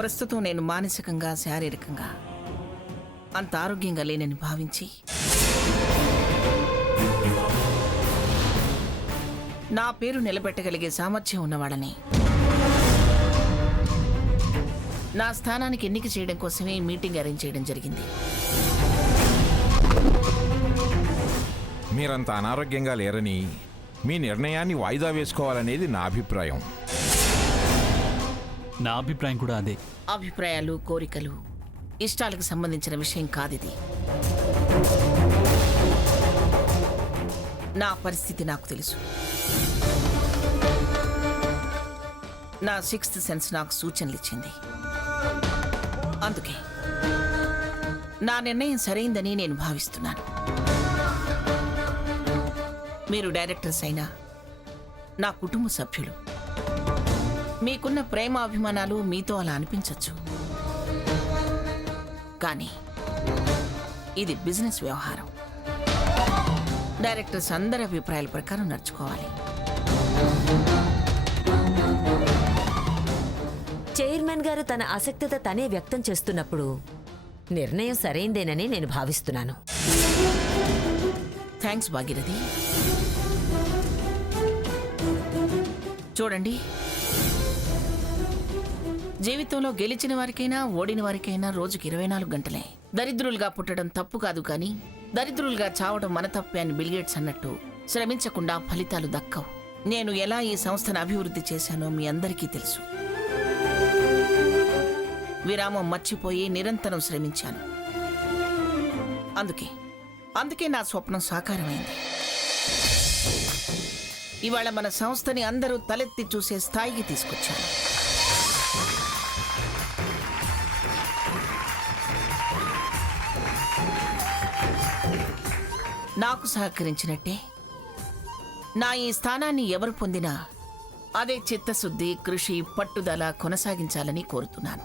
ప్రస్తుతం నేను మానసికంగా శారీరకంగా అంత ఆరోగ్యంగా లేనని భావించి నా పేరు నిలబెట్టగలిగే సామర్థ్యం ఉన్నవాడని నా స్థానానికి ఎన్నిక చేయడం కోసమే మీటింగ్ అరేంజ్ చేయడం జరిగింది. మీరంత అనారోగ్యంగా లేరని మీ నిర్ణయాన్ని వాయిదా వేసుకోవాలనేది నా అభిప్రాయం. నా అభిప్రాయం కూడా అదే. అభిప్రాయాలు, కోరికలు, ఇష్టాలకు సంబంధించిన విషయం కాదిది. నా పరిస్థితి నాకు తెలుసు. నా 6th సెన్స్ నాకు సూచనలు ఇచ్చింది. అందుకే నా నిర్ణయం సరైందని నేను భావిస్తున్నాను. మీరు డైరెక్టర్స్ అయినా, నా కుటుంబ సభ్యులు, మీకున్న ప్రేమ అభిమానాలు మీతో అలా అనిపించవచ్చు. కానీ ఇది బిజినెస్ వ్యవహారం. డైరెక్టర్స్ అందరి అభిప్రాయాల ప్రకారం నడుచుకోవాలి. చైర్మన్ గారు తన ఆసక్తిత తనే వ్యక్తం చేస్తున్నప్పుడు నిర్ణయం సరైందేనని నేను భావిస్తున్నాను. థ్యాంక్స్ భాగీరథి. చూడండి, జీవితంలో గెలిచిన వారికైనా ఓడిన వారికైనా రోజుకి 24 గంటలే. దరిద్రులుగా పుట్టడం తప్పు కాదు, కానీ దరిద్రులుగా చావడం మన తప్పే అని బిల్ గేట్స్ అన్నట్టు శ్రమించకుండా ఫలితాలు దక్కవు. నేను ఎలా ఈ సంస్థను అభివృద్ధి చేశానో మీ అందరికీ తెలుసు. విరామం మర్చిపోయి నిరంతరం శ్రమించాను. అందుకే నా స్వప్నం సాకారమైంది. ఇవాళ మన సంస్థని అందరూ తలెత్తి చూసే స్థాయికి తీసుకొచ్చాను. నాకు సహకరించినట్టే నా ఈ స్థానాన్ని ఎవరు పొందినా అదే చిత్తశుద్ధి, కృషి, పట్టుదల కొనసాగించాలని కోరుతున్నాను.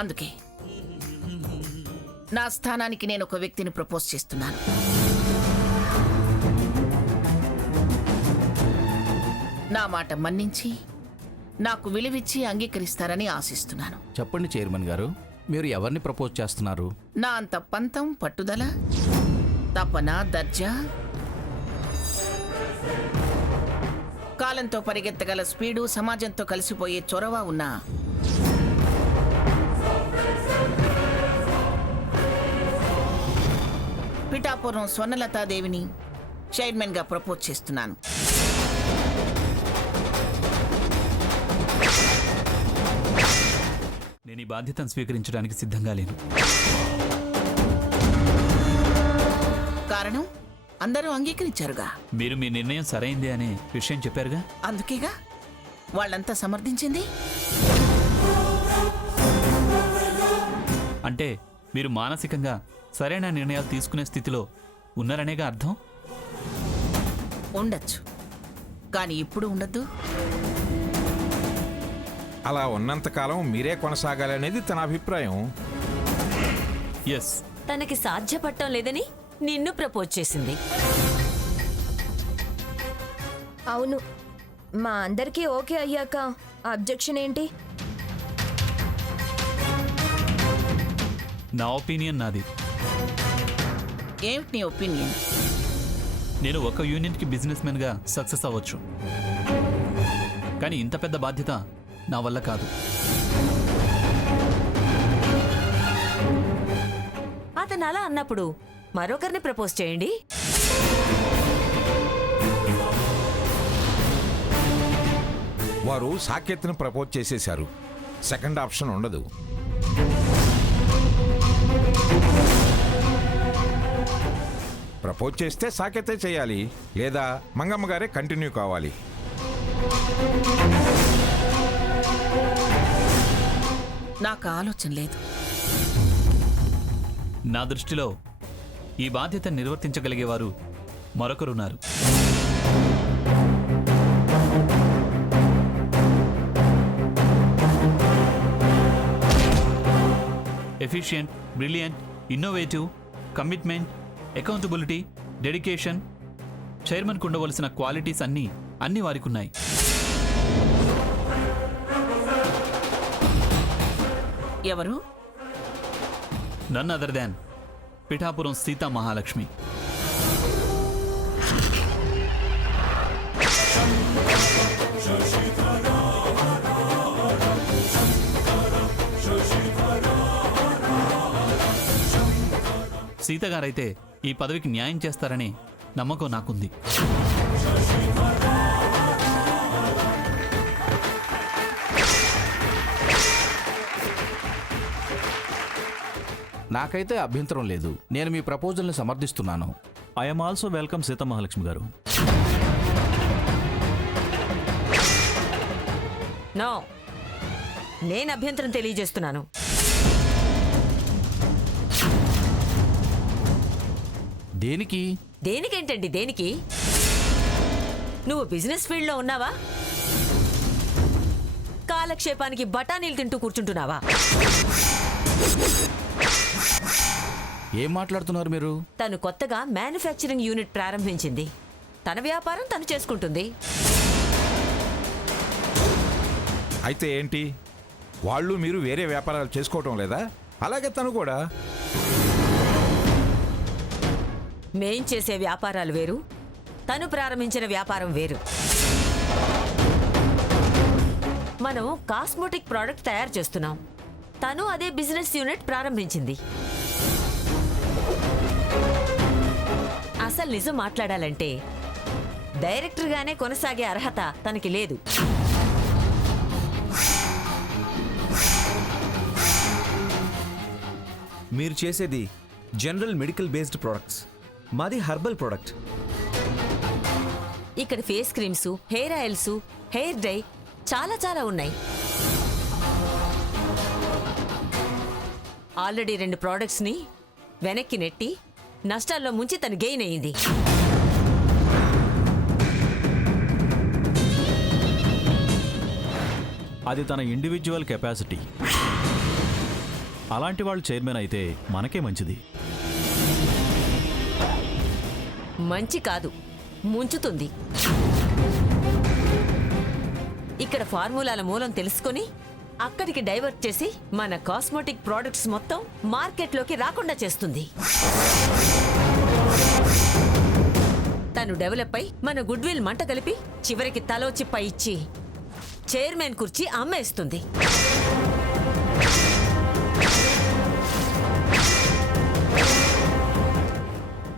అందుకే నా స్థానానికి నేను ఒక వ్యక్తిని ప్రపోజ్ చేస్తున్నాను. నా మాట మన్నించి నాకు విలువిచ్చి అంగీకరిస్తారని ఆశిస్తున్నాను. చెప్పండి చైర్మన్ గారు, మీరు ఎవరిని ప్రపోజ్ చేస్తున్నారు? నా అంత పంతం, పట్టుదల, తపన, దర్జా, కాలంతో పరిగెత్తగల స్పీడు, సమాజంతో కలిసిపోయే చొరవ ఉన్న పిఠాపురం స్వర్ణలతాదేవిని చైర్మన్గా ప్రపోజ్ చేస్తున్నాను. నేను ఈ బాధ్యతను స్వీకరించడానికి సిద్ధంగా లేను. కారణం అందరూ అంగీకరించారుగా. మీరు మీ నిర్ణయం సరైందే అనే విషయం చెప్పారుగా. అందుకేగా వాళ్ళంతా సమర్థించింది. అంటే మీరు మానసికంగా సరైన నిర్ణయాలు తీసుకునే స్థితిలో ఉన్నారనేగా అర్థం. ఉండొచ్చు, కానీ ఇప్పుడు ఉండద్దు. అలా ఉన్నంతకాలం మీరే కొనసాగాలనేది తన అభిప్రాయం. ఎస్, తనకి సాధ్యపడటం లేదని నిన్ను ప్రపోజ్ చేసింది. అవును, మా అందరికీ ఓకే అయ్యాక అబ్జెక్షన్ ఏంటి? నా ఒపీనియన్ నాది. ఏమిటి నీ ఒపీనియన్? నేను ఒక యూనిట్కి బిజినెస్ మ్యాన్గా సక్సెస్ అవ్వచ్చు, కానీ ఇంత పెద్ద బాధ్యత నా వల్ల కాదు. అతను అలా అన్నప్పుడు మరొకరిని ప్రపోజ్ చేయండి. వారు సాకేత్ను ప్రపోజ్ చేసేశారు. సెకండ్ ఆప్షన్ ఉండదు. ప్రపోజ్ చేస్తే సాకేతే చేయాలి, లేదా మంగమ్మ గారే కంటిన్యూ కావాలి. నాకు ఆలోచన లేదు. నా దృష్టిలో ఈ బాధ్యత నిర్వర్తించగలిగేవారు మరొకరున్నారు. Efficient, brilliant, innovative, commitment, accountability, dedication, చైర్మన్కు ఉండవలసిన క్వాలిటీస్ అన్నీ వారికి ఉన్నాయి. ఎవరు? None other than Pithapuram Seetha Mahalakshmi. Seetha గారైతే ఈ పదవికి న్యాయం చేస్తారని నమ్మకం నాకుంది. నాకైతే అభ్యంతరం లేదు. నేను మీ ప్రపోజల్ని సమర్థిస్తున్నాను. ఐఎమ్ ఆల్సో వెల్కమ్ సీతమహాలక్ష్మి గారు. నో, నేను అభ్యంతరం తెలియజేస్తున్నాను. దేనికి? దేనికేంటండి దేనికి? నువ్వు బిజినెస్ ఫీల్డ్లో ఉన్నావా, కాలక్షేపానికి బఠానీలు తింటూ కూర్చుంటున్నావా? ఏం మాట్లాడుతున్నారు మీరు? తను కొత్తగా మ్యానుఫ్యాక్చరింగ్ యూనిట్ ప్రారంభించింది. తన వ్యాపారం తను చేసుకుంటుంది. అయితే ఏంటి, వాళ్ళు మీరు వేరే వ్యాపారాలు చేసుకోవటం లేదా? అలాగే తను కూడా. మేం చేసే వ్యాపారాలు వేరు, తను ప్రారంభించిన వ్యాపారం వేరు. మనం కాస్మెటిక్ ప్రోడక్ట్ తయారు చేస్తున్నాం, తను అదే బిజినెస్ యూనిట్ ప్రారంభించింది. అసలు నిజం మాట్లాడాలంటే డైరెక్టర్గానే కొనసాగే అర్హత తనకి లేదు. మీరు చేసేది జనరల్ మెడికల్ బేస్డ్ ప్రొడక్ట్స్, మాది హర్బల్ ప్రొడక్ట్. ఇక్కడ face creams, hair oils, hair dye చాలా చాలా ఉన్నాయి. ఆల్రెడీ 2 ప్రోడక్ట్స్ని వెనక్కి నెట్టి నష్టాల్లో ముంచి తను గెయిన్ అయింది. అది తన ఇండివిజువల్ కెపాసిటీ. అలాంటి వాళ్ళు చైర్మన్ అయితే మనకే మంచిది. మంచి కాదు, ముంచుతుంది. ఇక్కడ ఫార్ములాల మూలం తెలుసుకొని అక్కడికి డైవర్ట్ చేసి మన కాస్మెటిక్ ప్రోడక్ట్స్ మొత్తం మార్కెట్లోకి రాకుండా చేస్తుంది. తను డెవలప్ అయి మన గుడ్ విల్ మంట కలిపి చివరికి తలో చిప్ప ఇచ్చి చైర్మన్ కుర్చీ అమ్మేస్తుంది.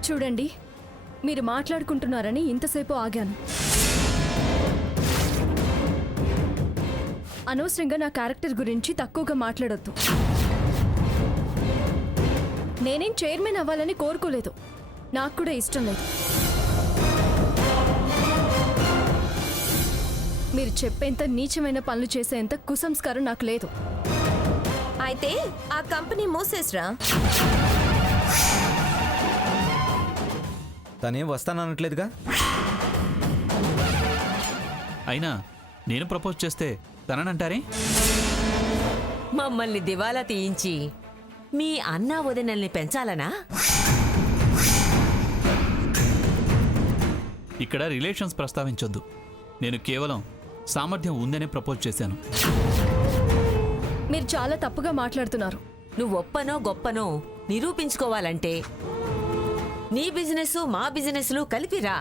చూడండి, మీరు మాట్లాడుకుంటున్నారని ఇంతసేపు ఆగాను. అనవసరంగా నా క్యారెక్టర్ గురించి తక్కువగా మాట్లాడొద్దు. నేనేం చైర్మన్ అవ్వాలని కోరుకోలేదు, నాకు కూడా ఇష్టం లేదు. మీరు చెప్పేంత నీచమైన పనులు చేసేంత కుసంస్కారం నాకు లేదు. అయితే ఆ కంపెనీ మూసేసరా? తనేం వస్తాననట్లేదుగా. అయినా నేను ప్రపోజ్ చేస్తే తననంటారే? మమ్మల్ని దివాలా తీయించి మీ అన్నా వదినల్ని పెంచాలనా? ఇక్కడ రిలేషన్స్ ప్రస్తావించొద్దు. నేను కేవలం సామర్థ్యం ఉందనే ప్రపోజ్ చేశాను. మీరు చాలా తప్పుగా మాట్లాడుతున్నారు. నువ్వు ఒప్పనో గొప్పనో నిరూపించుకోవాలంటే నీ బిజినెస్ మా బిజినెస్లు కలిపిరా.